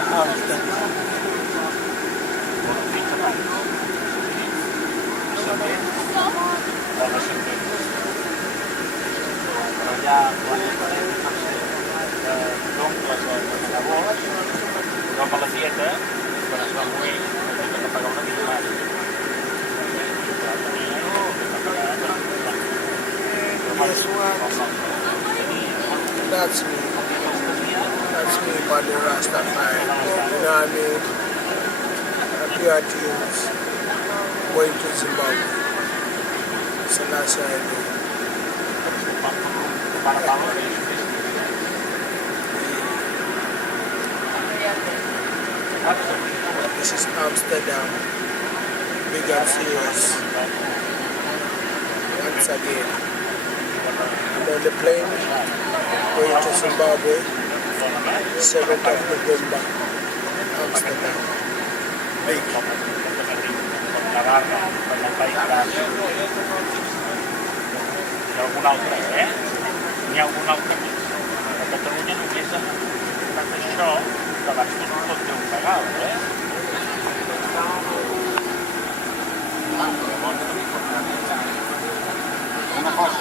Amsterdam. Allà, quan d'oncles o de nebots, com a la tieta, quan es va morir, vaig de pagar una milionària. Guess what? That's me. That's me, but the Rastafari. You know what I mean? Pure teams going to Zimbabwe. So that's what I do. This is Amsterdam. Big and serious. Once again. I'm on the plane going to Zimbabwe. 7th of November. Amsterdam. Big. Navarra, del País Basc. I algun altre, N'hi ha algun altre més. A Catalunya només ha estat això, que abans tot Déu pagava, Llavors, una cosa,